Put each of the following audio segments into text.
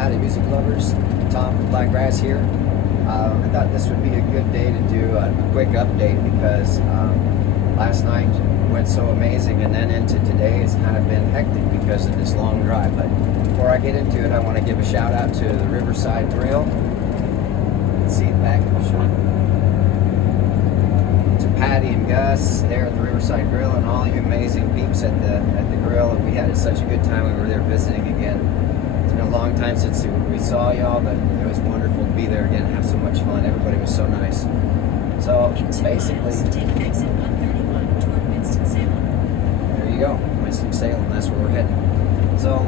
Howdy music lovers, Tom from Blakgraz here. I thought this would be a good day to do a quick update because last night went so amazing, and then into today it's kind of been hectic because of this long drive. But before I get into it, I want to give a shout out to the Riverside Grill. Let's see it back in the shot. To Patty and Gus there at the Riverside Grill, and all you amazing peeps at the grill. We had such a good time when we were there visiting again. It's been a long time since we saw y'all, but it was wonderful to be there again and have so much fun. Everybody was so nice. So basically, there you go, Winston-Salem, that's where we're heading. So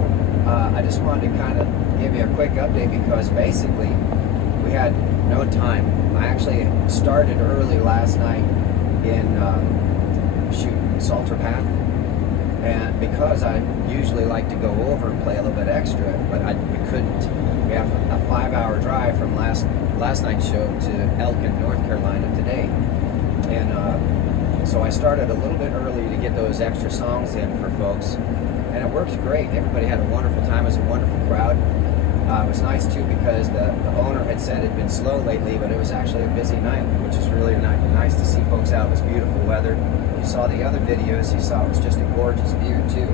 I just wanted to kind of give you a quick update because basically we had no time. I actually started early last night in Salter Path, and because I usually like to go over and play a little bit extra, but we couldn't. We have a 5-hour drive from last night's show to Elkin, North Carolina today, and so I started a little bit early to get those extra songs in for folks, and it works great. Everybody had a wonderful time. It was a wonderful crowd. It was nice too because the owner had said it had been slow lately, but it was actually a busy night, which is really nice to see folks out. It was beautiful weather. You saw the other videos, you saw it was just a gorgeous view too.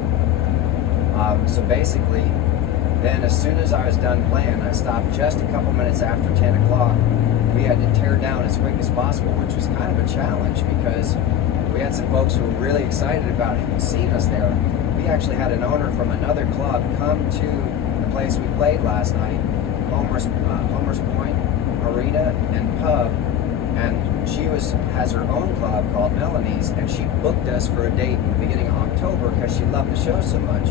So basically, then as soon as I was done playing, I stopped just a couple minutes after 10 o'clock. We had to tear down as quick as possible, which was kind of a challenge because we had some folks who were really excited about seeing us there. We actually had an owner from another club come to the place we played last night, Homer's Point Marina and Pub, and she has her own club called Melanie's, and she booked us for a date in the beginning of October because she loved the show so much.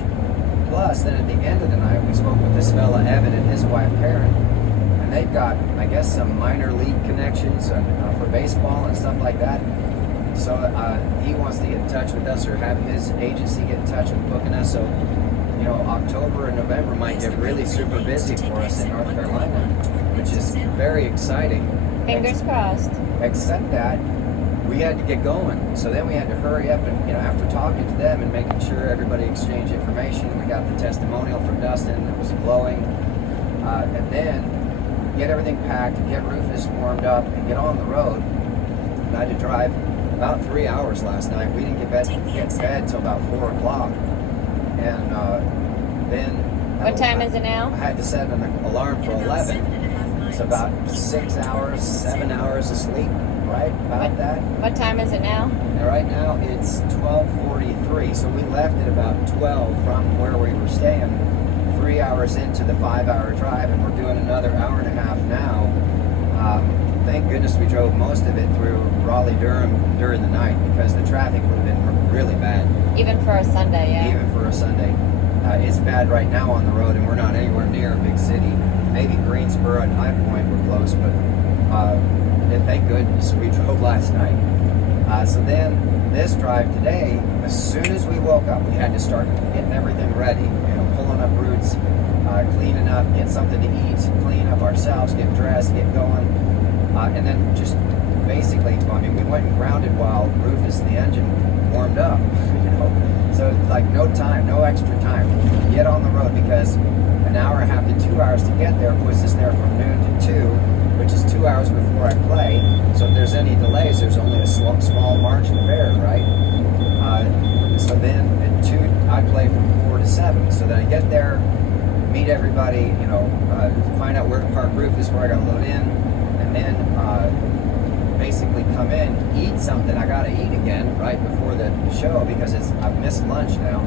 Plus, then at the end of the night, we spoke with this fella Evan and his wife Karen, and they've got, I guess, some minor league connections for baseball and stuff like that. So he wants to get in touch with us or have his agency get in touch with booking us. So, you know, October and November might get really super busy for us in North Carolina, which is very exciting. Fingers crossed. Except that we had to get going. So then we had to hurry up and, after talking to them and making sure everybody exchanged information, we got the testimonial from Dustin that was glowing. And then get everything packed, get Rufus warmed up, and get on the road. And I had to drive about 3 hours last night. We didn't get bed till about 4 o'clock. And then... What time is it now? I had to set an alarm for 11. It's about 6 hours, 7 hours of sleep, right? About that. What time is it now? And right now it's 12:43. So we left at about 12 from where we were staying, 3 hours into the 5-hour drive, and we're doing another hour and a half now. Thank goodness we drove most of it through Raleigh-Durham during the night because the traffic would have been really bad. Even for a Sunday, yeah. Even for a Sunday. It's bad right now on the road, and we're not anywhere near a big city. Maybe Greensboro and High Point were close, but thank goodness we drove last night. So then this drive today, as soon as we woke up, we had to start getting everything ready, pulling up roots, cleaning up, get something to eat, clean up ourselves, get dressed, get going, and then just basically, we went and grounded while Rufus, the engine, warmed up, So like no time, no extra time. Get on the road because an hour and a half to 2 hours to get there puts us there from noon to 2, which is 2 hours before I play. So if there's any delays, there's only a small margin of error, right? So then at 2, I play from 4 to 7. So then I get there, meet everybody, find out where to park Rufus, where I got to load in, and then basically come in, eat something. I got to eat again right before the show because I've missed lunch now.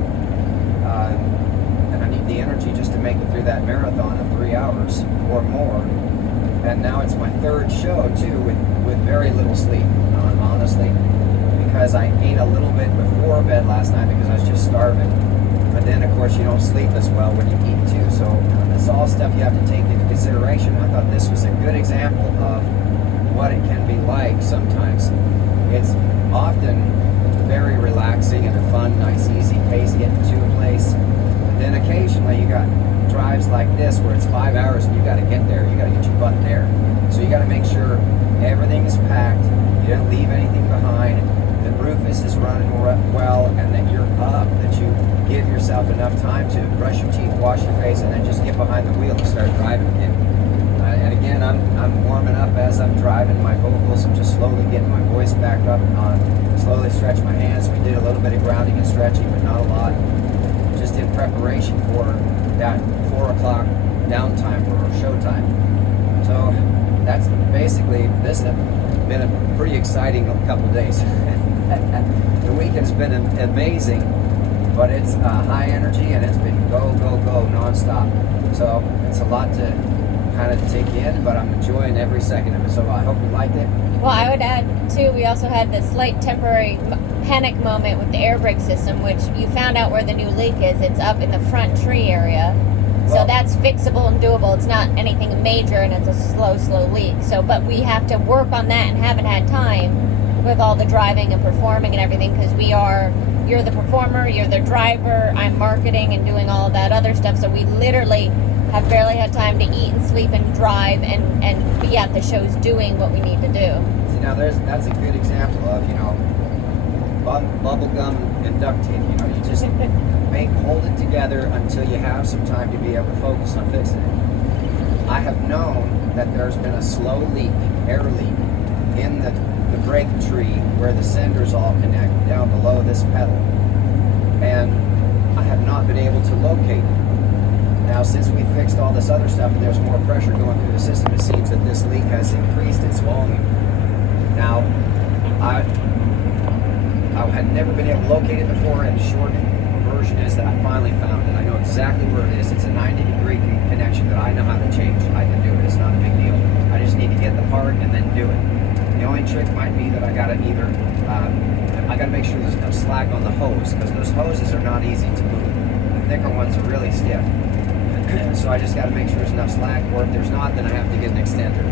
And I need the energy just to make it through that marathon of 3 hours or more. And now it's my third show too with very little sleep, honestly, because I ate a little bit before bed last night because I was just starving. But then of course you don't sleep as well when you eat too. So it's all stuff you have to take into consideration. I thought this was a good example of what it can be like sometimes. It's often very relaxing and a fun, nice, easy pace getting to a place. Then occasionally you got drives like this where it's 5 hours and you got to get there. You got to get your butt there. So you got to make sure everything is packed. You don't leave anything behind. The Rufus is running well, and that you're up that you give yourself enough time to brush your teeth, wash your face, and then just get behind the wheel and start driving again. And again, I'm warming up as I'm driving my vocals. I'm just slowly getting my voice back up. Slowly stretch my hands. We did a little bit of grounding and stretching, but not a lot. Just in preparation for that 4 o'clock downtime for our show time. So that's basically this. Has been a pretty exciting couple days. The weekend's been amazing, but it's high energy and it's been go, go, go nonstop. So it's a lot to kind of take in, but I'm enjoying every second of it. So I hope you liked it. Well, I would add too, we also had this slight temporary panic moment with the air brake system, which you found out where the new leak is. It's up in the front tree area. So that's fixable and doable. It's not anything major, and it's a slow leak. So, but we have to work on that and haven't had time with all the driving and performing and everything, because you're the performer, you're the driver, I'm marketing and doing all of that other stuff. So we literally have barely had time to eat and sleep and drive and be at the shows doing what we need to do. See, now that's a good example of, bubble gum and duct tape. You just hold it together until you have some time to be able to focus on fixing it. I have known that there's been a slow leak, air leak, in the brake tree where the senders all connect down below this pedal, and I have not been able to locate it. Now, since we fixed all this other stuff and there's more pressure going through the system, it seems that this leak has increased its volume. Now, I had never been able to locate it before, and the short version is that I finally found it. I know exactly where it is. It's a 90-degree connection that I know how to change. I can do it. It's not a big deal. I just need to get the part and then do it. The only trick might be that I got to make sure there's no slack on the hose, because those hoses are not easy to move. The thicker ones are really stiff. So I just got to make sure there's enough slack, or if there's not, then I have to get an extender.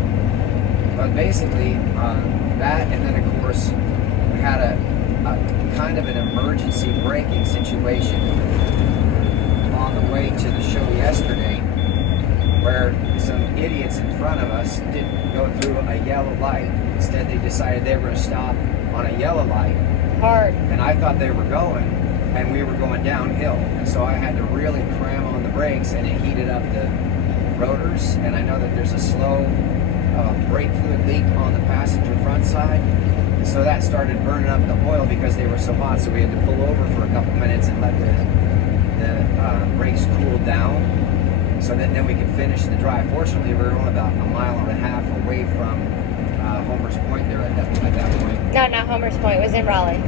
But basically, that, and then of course, we had a kind of an emergency braking situation on the way to the show yesterday, where some idiots in front of us didn't go through a yellow light. Instead, they decided they were going to stop on a yellow light. Hard. And I thought they were going, and we were going downhill. And so I had to really cram on the brakes, and it heated up the rotors. And I know that there's a slow brake fluid leak on the passenger front side. And so that started burning up the oil because they were so hot. So we had to pull over for a couple minutes and let the brakes cool down, so that then we could finish the drive. Fortunately, we were only about a mile and a half away from Homer's Point there at that point. No, not Homer's Point. It was in Raleigh.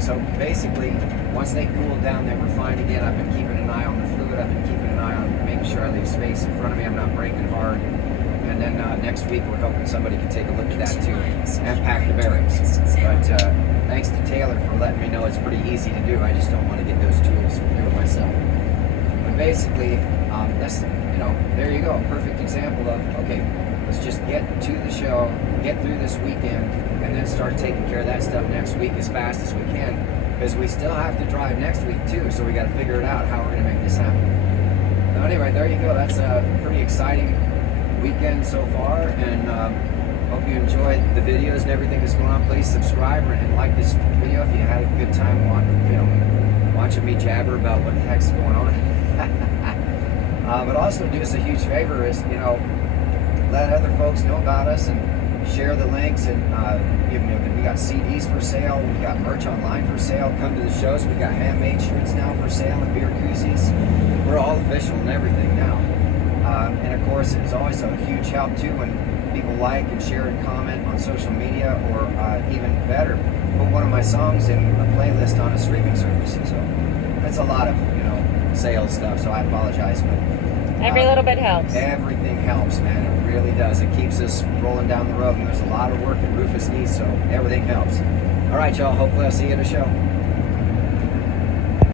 So basically, once they cooled down, they were fine again. I've been keeping an eye on the fluid. I've been keeping an eye on making sure I leave space in front of me. I'm not braking hard. And then next week, we're hoping somebody can take a look at that too and pack the bearings. But thanks to Taylor for letting me know it's pretty easy to do. I just don't want to get those tools and do it myself. But basically, that's, there you go. A perfect example of, okay, let's just get to the show, get through this weekend, and then start taking care of that stuff next week as fast as we can, because we still have to drive next week too, so we got to figure it out how we're going to make this happen. So anyway, there you go. That's a pretty exciting weekend so far, and hope you enjoyed the videos and everything that's going on. Please subscribe and like this video if you had a good time watching me jabber about what the heck's going on. But also do us a huge favor is, let other folks know about us and share the links, and we got CDs for sale, we got merch online for sale. Come to the shows. We got handmade shirts now for sale and beer koozies. We're all official and everything now. And of course, it's always a huge help too when people like and share and comment on social media, or even better, put one of my songs in a playlist on a streaming service. So that's a lot of sales stuff. So I apologize, but Every little bit helps. Everything helps, man. It really does. It keeps us rolling down the road, and there's a lot of work that Rufus needs, so everything helps. All right, y'all. Hopefully I'll see you at a show.